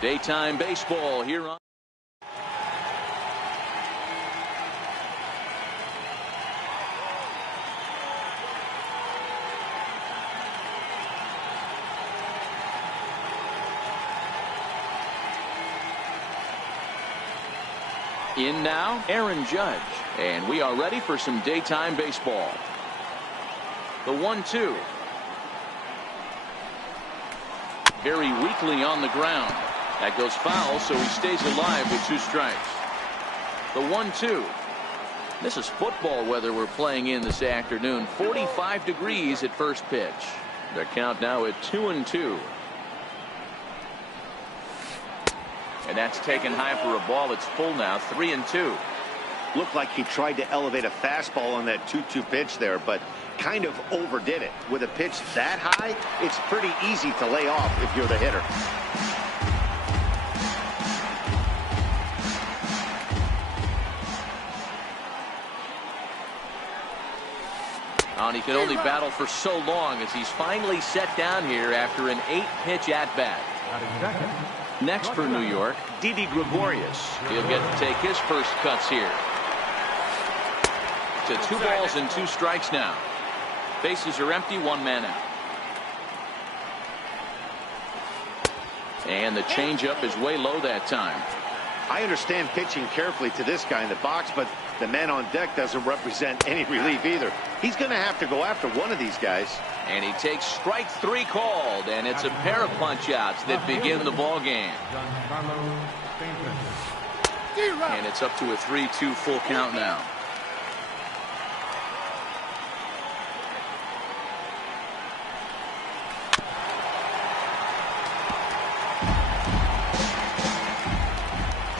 Daytime baseball here on. In now, Aaron Judge. And we are ready for some daytime baseball. The 1-2. Very weakly on the ground. That goes foul, so he stays alive with 2 strikes. The 1-2. This is football weather we're playing in this afternoon. 45 degrees at first pitch. The count now at 2-2. And that's taken high for a ball. It's full now, 3-2. Looked like he tried to elevate a fastball on that 2-2 pitch there, but kind of overdid it. With a pitch that high, it's pretty easy to lay off if you're the hitter. And he can only battle for so long as he's finally set down here after an 8-pitch at-bat. Next for New York, Didi Gregorius. He'll get to take his first cuts here. To 2 balls and 2 strikes now. Bases are empty, 1 man out. And the changeup is way low that time. I understand pitching carefully to this guy in the box, but the man on deck doesn't represent any relief either. He's going to have to go after one of these guys. And he takes strike 3 called, and it's a pair of punch-outs that begin the ball game. And it's up to a 3-2 full count now.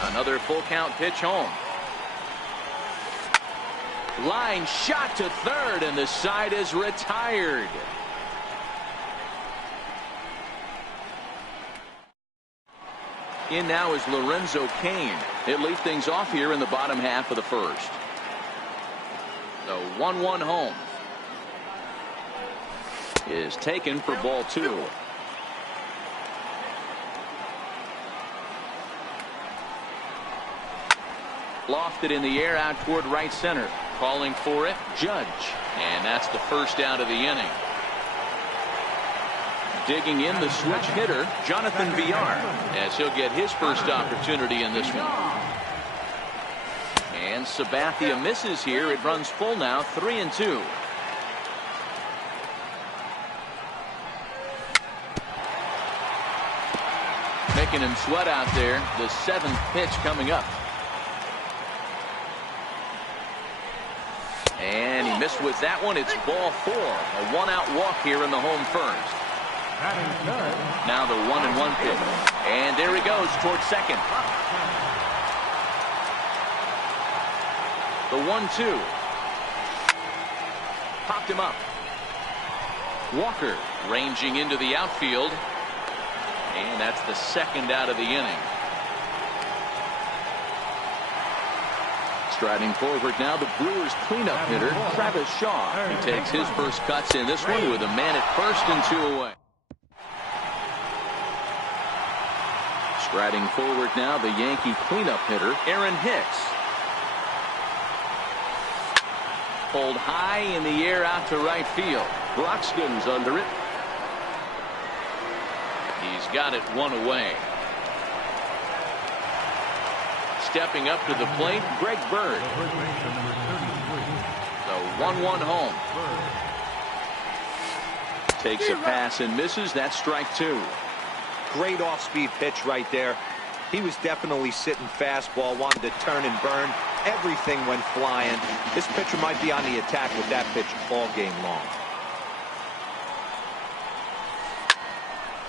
Another full count pitch home. Line shot to third, and the side is retired. In now is Lorenzo Cain. It leaves things off here in the bottom half of the first. The 1-1 home is taken for ball 2. Lofted in the air out toward right center. Calling for it, Judge. And that's the first out of the inning. Digging in the switch hitter, Jonathan Villar, as he'll get his first opportunity in this one. And Sabathia misses here. It runs full now, 3-2. Making him sweat out there. The 7th pitch coming up. And he missed with that one. It's ball 4. A 1-out walk here in the home first. Now the 1-1 pitch. And there he goes towards second. The 1-2. Popped him up. Walker ranging into the outfield. And that's the 2nd out of the inning. Striding forward now, the Brewers cleanup hitter, Travis Shaw. He takes his first cuts in this one with a man at first and 2 away. Striding forward now, the Yankee cleanup hitter, Aaron Hicks. Pulled high in the air out to right field. Broxton's under it. He's got it 1 away. Stepping up to the plate, Greg Bird. The 1-1 home. Takes a pass and misses. That's strike 2. Great off-speed pitch right there. He was definitely sitting fastball, wanted to turn and burn. Everything went flying. This pitcher might be on the attack with that pitch all game long.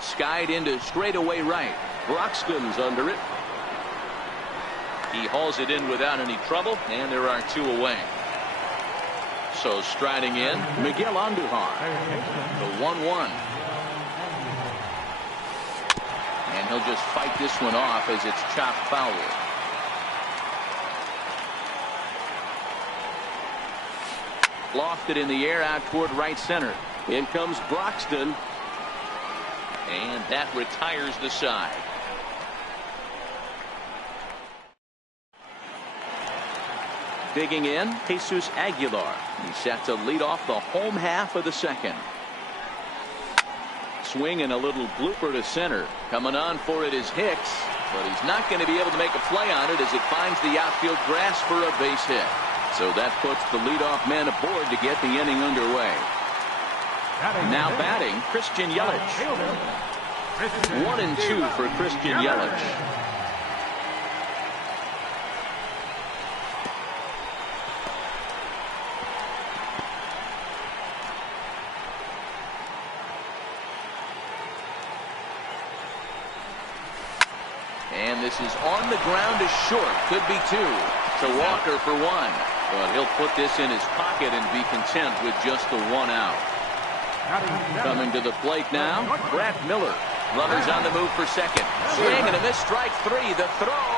Skied into straightaway right. Broxton's under it. He hauls it in without any trouble, and there are 2 away. So striding in, Miguel Andujar. The 1-1. And he'll just fight this one off as it's chopped foul. Lofted in the air out toward right center. In comes Broxton. And that retires the side. Digging in, Jesus Aguilar. He's set to lead off the home half of the second. Swing and a little blooper to center. Coming on for it is Hicks, but he's not going to be able to make a play on it as it finds the outfield grass for a base hit. So that puts the leadoff man aboard to get the inning underway. Now batting, Christian Yelich. 1-2 for Christian Yelich. And this is on the ground to short. Could be two. To Walker for one. But he'll put this in his pocket and be content with just the one out. Coming to the plate now, Brett Miller. Runners on the move for second. Swing and a miss, strike three. The throw.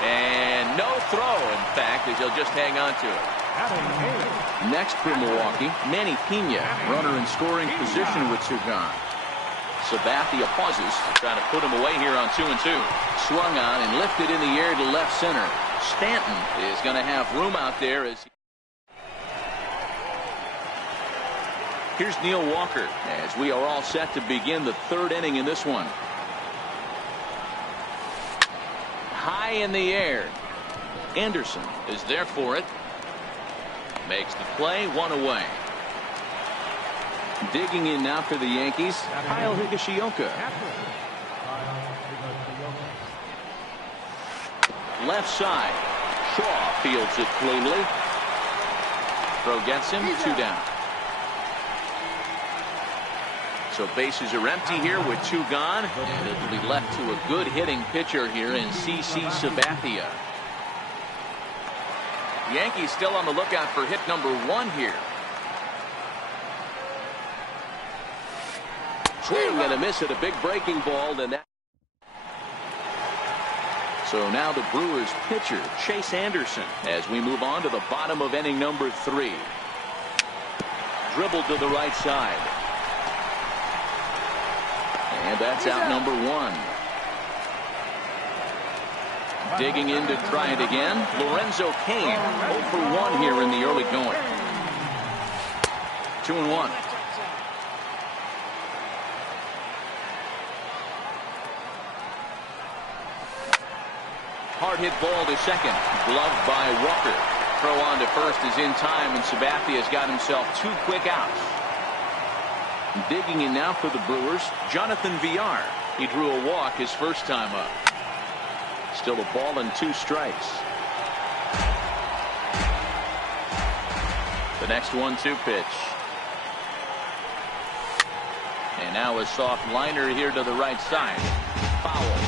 And no throw, in fact, as he'll just hang on to it. Next for Milwaukee, Manny Pena. Runner in scoring position with two gone. Sabathia pauses, trying to put him away here on 2-2. Swung on and lifted in the air to left center. Stanton is going to have room out there as here's Neil Walker as we are all set to begin the third inning in this one. High in the air. Anderson is there for it. Makes the play, one away. Digging in now for the Yankees, Kyle Higashioka. Left side. Shaw fields it cleanly. Throw gets him, two down. So bases are empty here with two gone. And it'll be left to a good hitting pitcher here in CC Sabathia. Yankees still on the lookout for hit number one here. Swing and a miss at a big breaking ball. And that. So now the Brewers pitcher, Chase Anderson, as we move on to the bottom of inning number three. Dribbled to the right side. And that's out number one. Digging in to try it again, Lorenzo Cain, 0 for 1 here in the early going. 2-1. Hard hit ball to second. Gloved by Walker. Throw on to first is in time, and Sabathia has got himself two quick outs. Digging in now for the Brewers, Jonathan Villar. He drew a walk his first time up. Still a ball and two strikes. The next 1-2 pitch. And now a soft liner here to the right side. Foul.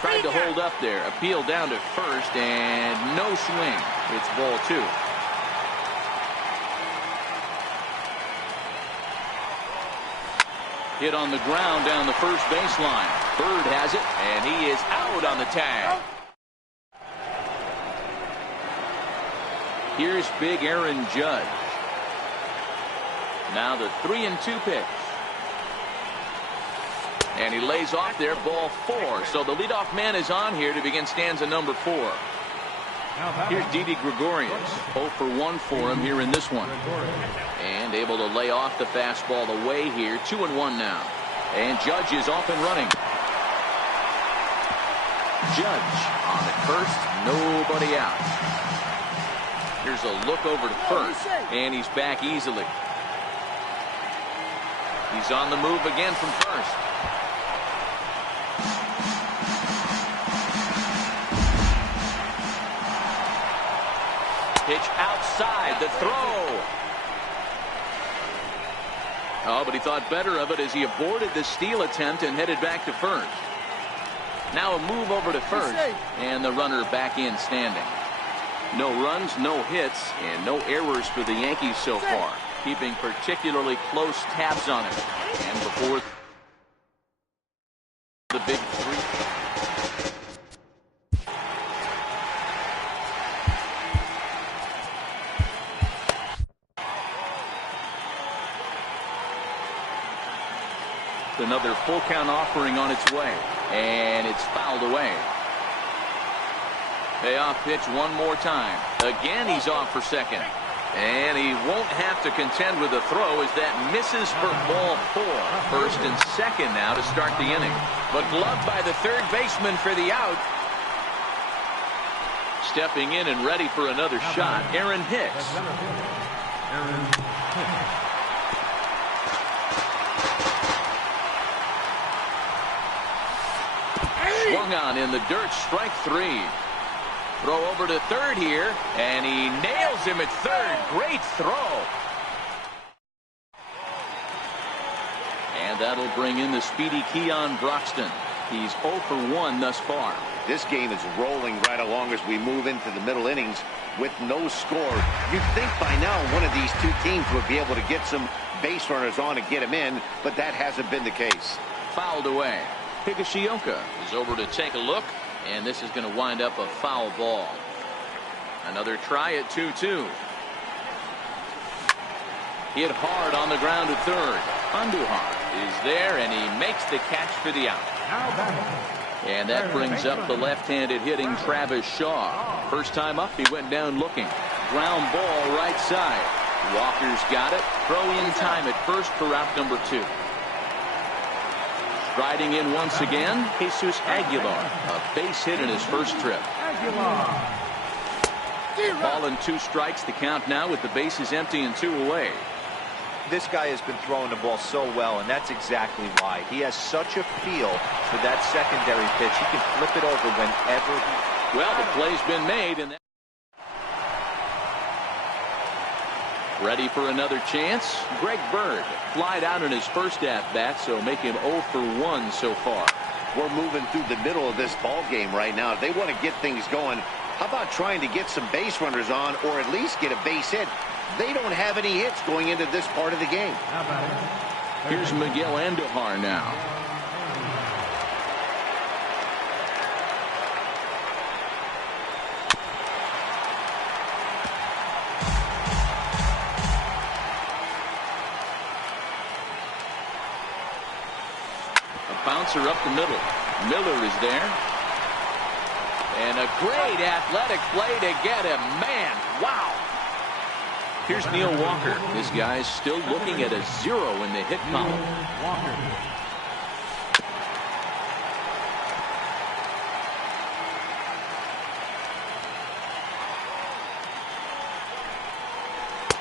Tried to hold up there. Appeal down to first and no swing. It's ball two. Hit on the ground down the first baseline. Bird has it, and he is out on the tag. Here's big Aaron Judge. Now the 3-2 pitch. And he lays off there, ball four. So the leadoff man is on here to begin stanza number 4. Here's Didi Gregorius. 0 for 1 for him here in this one. And able to lay off the fastball away here. 2-1 now. And Judge is off and running. Judge on at first. Nobody out. Here's a look over to first. And he's back easily. He's on the move again from first. Pitch outside, the throw. Oh, but he thought better of it as he aborted the steal attempt and headed back to first. Now a move over to first, and the runner back in standing. No runs, no hits, and no errors for the Yankees so far, keeping particularly close tabs on it. And before the big three. The another full count offering on its way, and it's fouled away. Payoff pitch one more time. Again, he's off for second. And he won't have to contend with a throw as that misses for ball 4. First and second now to start the inning. But gloved by the third baseman for the out. Stepping in and ready for another shot, Aaron Hicks. Swung on in the dirt, strike 3. Throw over to third here, and he nails him at third. Great throw. And that'll bring in the speedy Keon Broxton. He's 0 for 1 thus far. This game is rolling right along as we move into the middle innings with no score. You'd think by now one of these two teams would be able to get some base runners on and get them in, but that hasn't been the case. Fouled away. Higashioka is over to take a look. And this is going to wind up a foul ball. Another try at 2-2. Hit hard on the ground at third. Andujar is there, and he makes the catch for the out. And that brings up the left-handed hitting Travis Shaw. First time up, he went down looking. Ground ball right side. Walker's got it. Throw in time at first for out number 2. Riding in once again, Jesus Aguilar, a base hit in his first trip. Ball and 2 strikes, the count now with the bases empty and 2 away. This guy has been throwing the ball so well, and that's exactly why. He has such a feel for that secondary pitch. He can flip it over whenever he... Well, the play's been made, and ready for another chance. Greg Bird flied out in his first at-bat, so make him 0 for 1 so far. We're moving through the middle of this ball game right now. If they want to get things going, how about trying to get some base runners on or at least get a base hit? They don't have any hits going into this part of the game. Here's Miguel Andujar now. Bouncer up the middle. Miller is there. And a great athletic play to get him. Man, wow. Here's Neil Walker. This guy's still looking at a 0 in the hit column.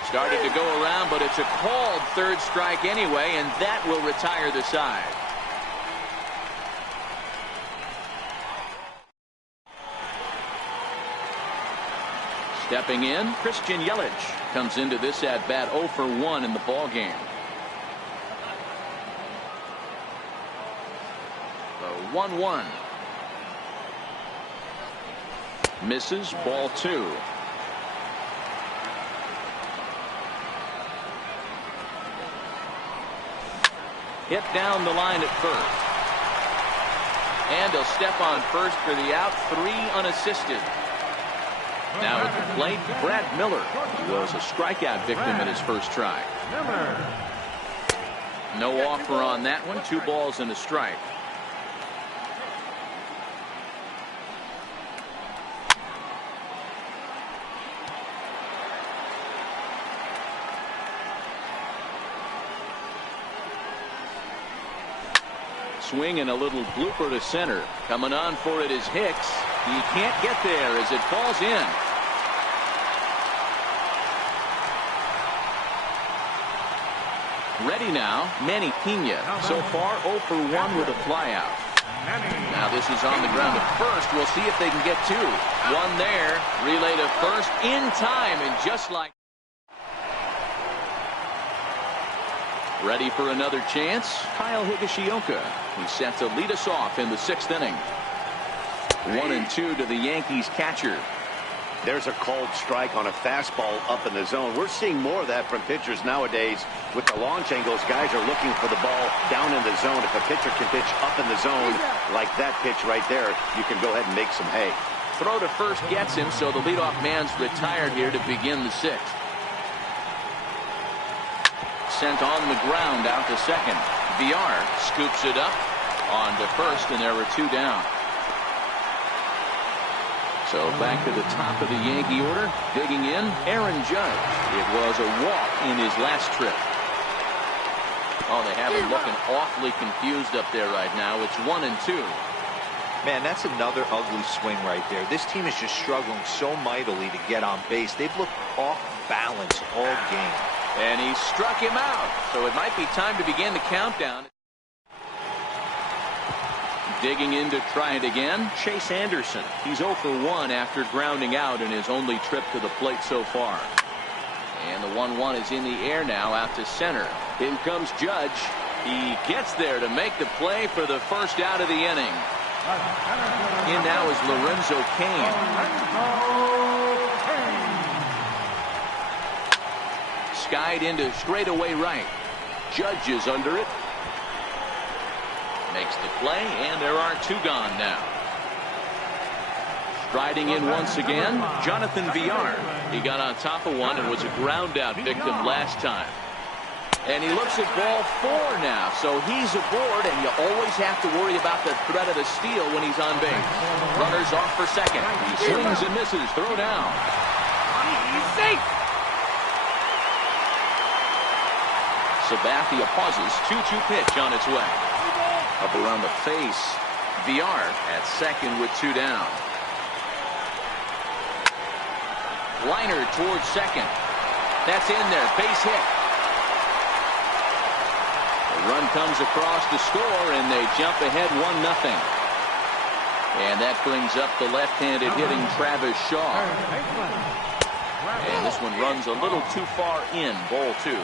Started to go around, but it's a called third strike anyway, and that will retire the side. Stepping in, Christian Yelich comes into this at bat 0 for 1 in the ball game. The 1-1 misses, ball 2. Hit down the line at first. And he'll step on first for the out. 3 unassisted. Now at the plate, Brad Miller. He was a strikeout victim in his first try. No offer on that one. 2 balls and a strike. Swing and a little blooper to center. Coming on for it is Hicks. He can't get there as it falls in. Ready now, Manny Pena. So far 0 for 1 with a flyout. Now this is on the ground at first. We'll see if they can get 2. 1 there. Relay to first in time, and just like. Ready for another chance, Kyle Higashioka. He's set to lead us off in the 6th inning. 1-2 to the Yankees catcher. There's a called strike on a fastball up in the zone. We're seeing more of that from pitchers nowadays. With the launch angles, guys are looking for the ball down in the zone. If a pitcher can pitch up in the zone like that pitch right there, you can go ahead and make some hay. Throw to first gets him, so the leadoff man's retired here to begin the 6th. Sent on the ground out to second. VR scoops it up on to first, and there were 2 down. So back to the top of the Yankee order, digging in, Aaron Judge. It was a walk in his last trip. Oh, they have him looking awfully confused up there right now. It's 1-2. Man, that's another ugly swing right there. This team is just struggling so mightily to get on base. They've looked off balance all game. And he struck him out. So it might be time to begin the countdown. Digging in to try it again, Chase Anderson. He's 0 for 1 after grounding out in his only trip to the plate so far. And the 1-1 is in the air now out to center. In comes Judge. He gets there to make the play for the first out of the inning. In now is Lorenzo Cain. Skied into straightaway right. Judge is under it. Makes the play, and there are 2 gone now. Striding in once again, Jonathan VR. He got on top of one and was a ground out victim last time. And he looks at ball 4 now, so he's aboard, and you always have to worry about the threat of the steal when he's on base. Runners off for second. He swings and misses. Throw down. He's safe. Sabathia pauses. 2-2 pitch on its way. Up around the face. VR at second with 2 down. Liner towards second. That's in there. Base hit. The run comes across to score, and they jump ahead 1-0. And that brings up the left-handed hitting Travis Shaw. And this one runs a little too far in. Ball 2.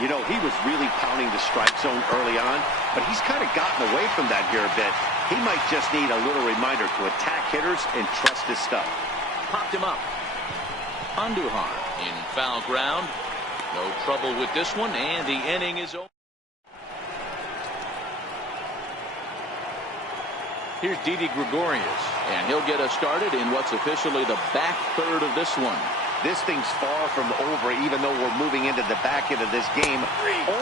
You know, he was really pounding the strike zone early on, but he's kind of gotten away from that here a bit. He might just need a little reminder to attack hitters and trust his stuff. Popped him up. Andujar in foul ground. No trouble with this one, and the inning is over. Here's Didi Gregorius, and he'll get us started in what's officially the back third of this one. This thing's far from over, even though we're moving into the back end of this game.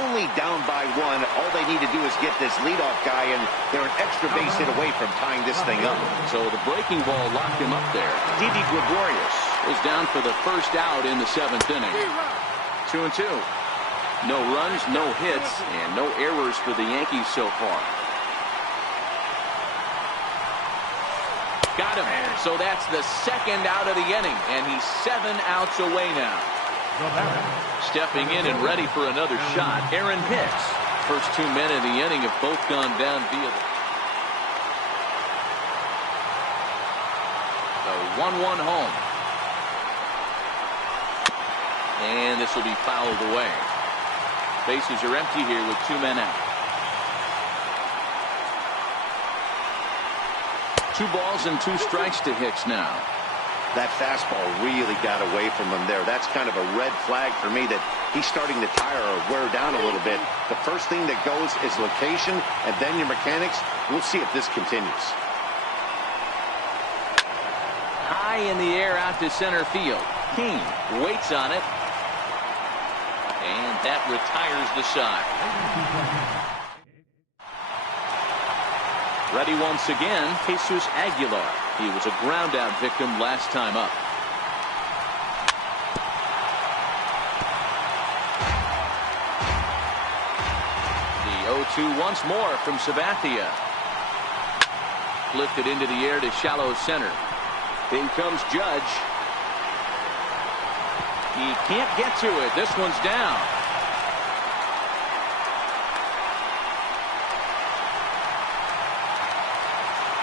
Only down by 1. All they need to do is get this leadoff guy, and they're an extra base hit away from tying this thing up. So the breaking ball locked him up there. Didi Gregorius is down for the first out in the 7th inning. 2-2. No runs, no hits, and no errors for the Yankees so far. Got him. So that's the second out of the inning, and he's 7 outs away now. Stepping in and ready for another shot, Aaron Hicks. First 2 men in the inning have both gone down via the 1-1 home. And this will be fouled away. Bases are empty here with 2 men out. 2 balls and 2 strikes to Hicks now. That fastball really got away from him there. That's kind of a red flag for me that he's starting to tire or wear down a little bit. The first thing that goes is location, and then your mechanics. We'll see if this continues. High in the air out to center field. King waits on it. And that retires the side. Ready once again, Jesus Aguilar. He was a ground out victim last time up. The 0-2 once more from Sabathia. Lifted into the air to shallow center. In comes Judge. He can't get to it. This one's down.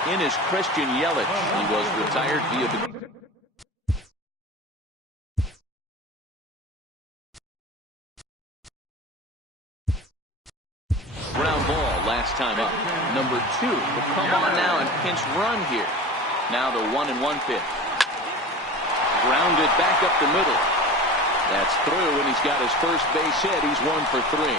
In is Christian Yelich. He was retired via the ground ball last time up. Number 2 will come on now and pinch run here. Now the 1-1 pitch. Grounded back up the middle. That's through, and he's got his first base hit. He's 1 for 3.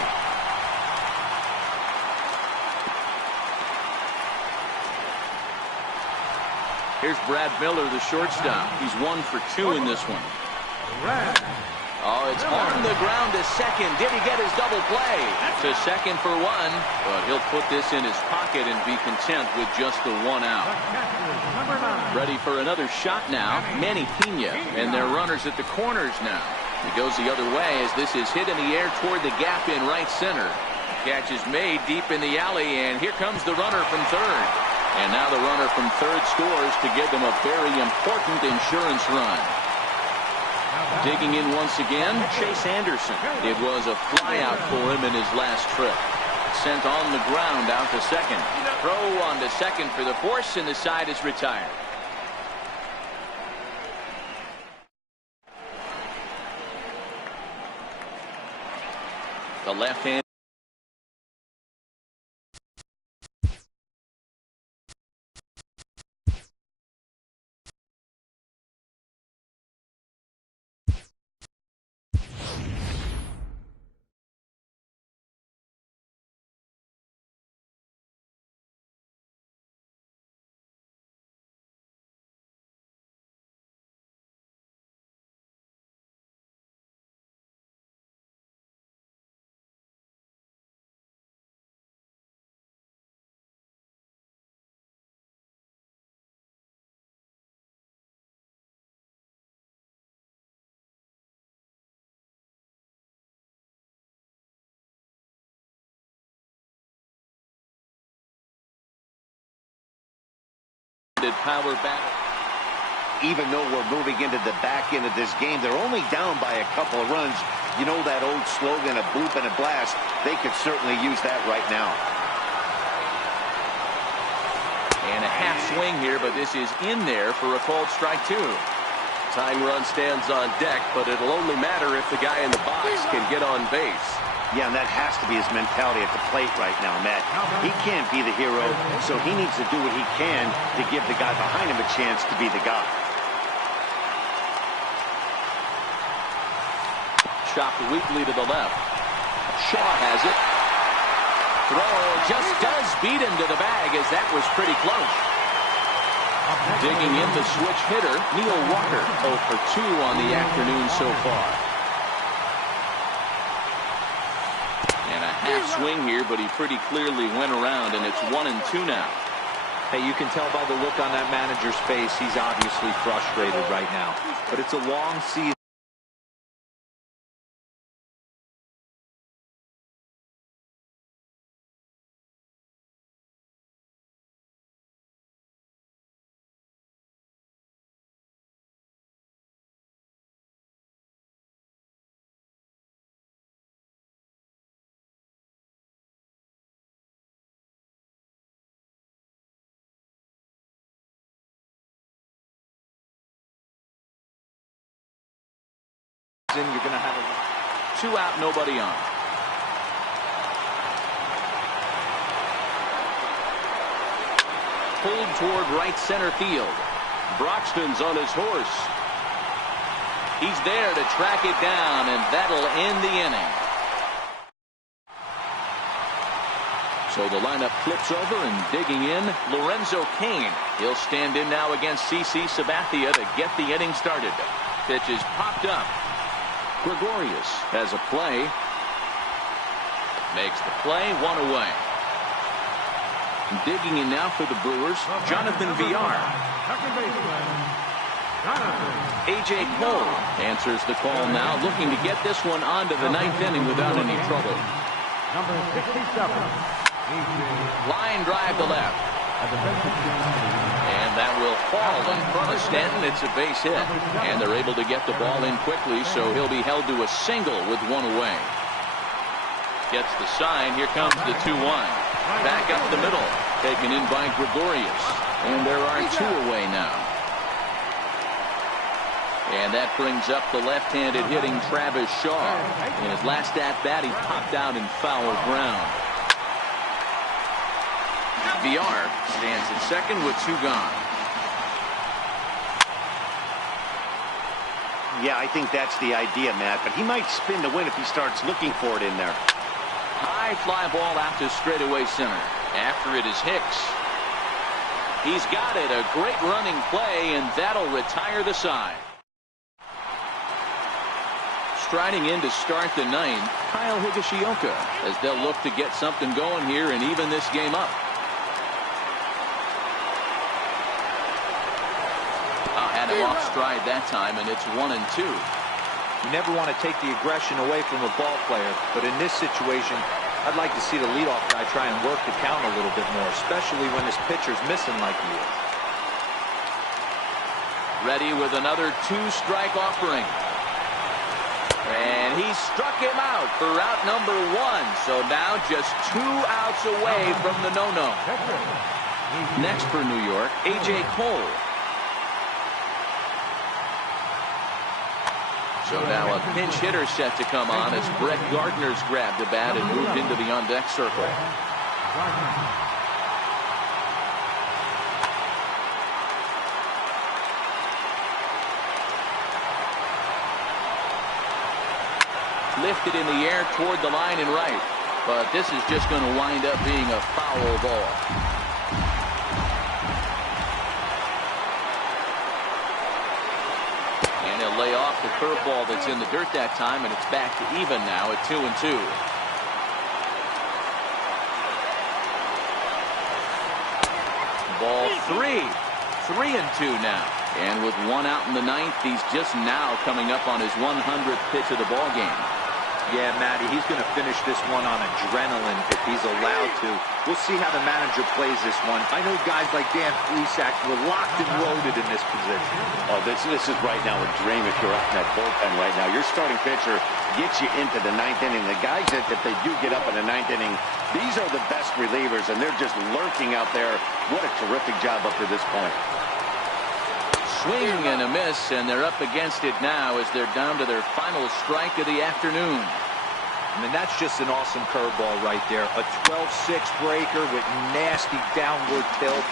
Here's Brad Miller, the shortstop. He's 1 for 2 in this one. Oh, it's on the ground to second. Did he get his double play? To second for one, but he'll put this in his pocket and be content with just the one out. Ready for another shot now, Manny Pena, and their runners at the corners now. He goes the other way as this is hit in the air toward the gap in right center. Catch is made deep in the alley, and here comes the runner from third. And now the runner from third scores to give them a very important insurance run. Digging in once again, Chase Anderson. It was a flyout for him in his last trip. Sent on the ground out to second. Throw on to second for the force, and the side is retired. The left hand. Power battle. Even though we're moving into the back end of this game, they're only down by a couple of runs. You know that old slogan, a bloop and a blast. They could certainly use that right now. And a half swing here, but this is in there for a called strike two. Tying run stands on deck, but it'll only matter if the guy in the box can get on base. Yeah, and that has to be his mentality at the plate right now, Matt. He can't be the hero, so he needs to do what he can to give the guy behind him a chance to be the guy. Chopped weakly to the left. Shaw has it. Throw just does beat him to the bag, as that was pretty close. Digging in the switch hitter, Neil Walker, 0 for 2 on the afternoon so far. And a half swing here, but he pretty clearly went around, and it's 1-2 now. Hey, you can tell by the look on that manager's face, he's obviously frustrated right now. But it's a long season. You're going to have a 2 out, nobody on. Pulled toward right center field. Broxton's on his horse. He's there to track it down, and that'll end the inning. So the lineup flips over, and digging in, Lorenzo Cain. He'll stand in now against CC Sabathia to get the inning started. Pitch is popped up. Gregorius has a play. Makes the play, 1 away. Digging in now for the Brewers, Jonathan Villar. A.J. Cole answers the call now, looking to get this one onto the 9th inning without any trouble. Number 67. Line drive to left. And that will fall in front of Stanton. It's a base hit. And they're able to get the ball in quickly, so he'll be held to a single with 1 away. Gets the sign. Here comes the 2-1. Back up the middle. Taken in by Gregorius. And there are 2 away now. And that brings up the left-handed hitting Travis Shaw. In his last at-bat, he popped out in foul ground. VR stands at second with 2 gone. Yeah, I think that's the idea, Matt, but he might spin to win if he starts looking for it in there. High fly ball out to straightaway center. After it is Hicks. He's got it. A great running play, and that'll retire the side. Striding in to start the ninth, Kyle Higashioka, as they'll look to get something going here and even this game up. Had him off stride that time, and it's 1-2. You never want to take the aggression away from a ball player, but in this situation, I'd like to see the leadoff guy try and work the count a little bit more, especially when his pitcher's missing like he is. Ready with another 2-strike offering. And he struck him out for out number 1. So now just 2 outs away from the no-no. Next for New York, A.J. Cole. So now a pinch hitter set to come on as Brett Gardner's grabbed the bat and moved into the on-deck circle. Lifted in the air toward the line and right. But this is just going to wind up being a foul ball. And he'll lay off the curveball that's in the dirt that time, and it's back to even now at 2-2. Ball 3. 3-2 now. And with 1 out in the ninth, he's just now coming up on his 100th pitch of the ball game. Yeah, Matty, he's going to finish this one on adrenaline if he's allowed to. We'll see how the manager plays this one. I know guys like Dan Plesac were locked and loaded in this position. Oh, this is right now a dream if you're up in that bullpen right now. Your starting pitcher gets you into the ninth inning. The guys that if they do get up in the ninth inning, these are the best relievers, and they're just lurking out there. What a terrific job up to this point. Swing and a miss, and they're up against it now as they're down to their final strike of the afternoon. I mean, that's just an awesome curveball right there. A 12-6 breaker with nasty downward tilt.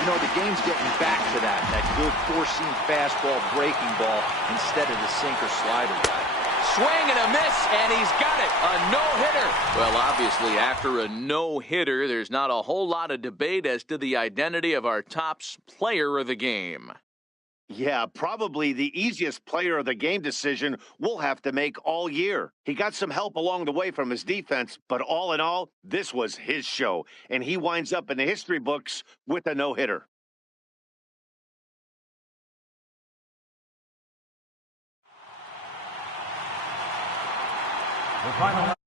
You know, the game's getting back to that good four-seam fastball breaking ball instead of the sinker slider guy. Swing and a miss, and he's got it. A no-hitter. Well, obviously, after a no-hitter, there's not a whole lot of debate as to the identity of our top player of the game. Yeah, probably the easiest player of the game decision we'll have to make all year. He got some help along the way from his defense, but all in all, this was his show, and he winds up in the history books with a no-hitter. The final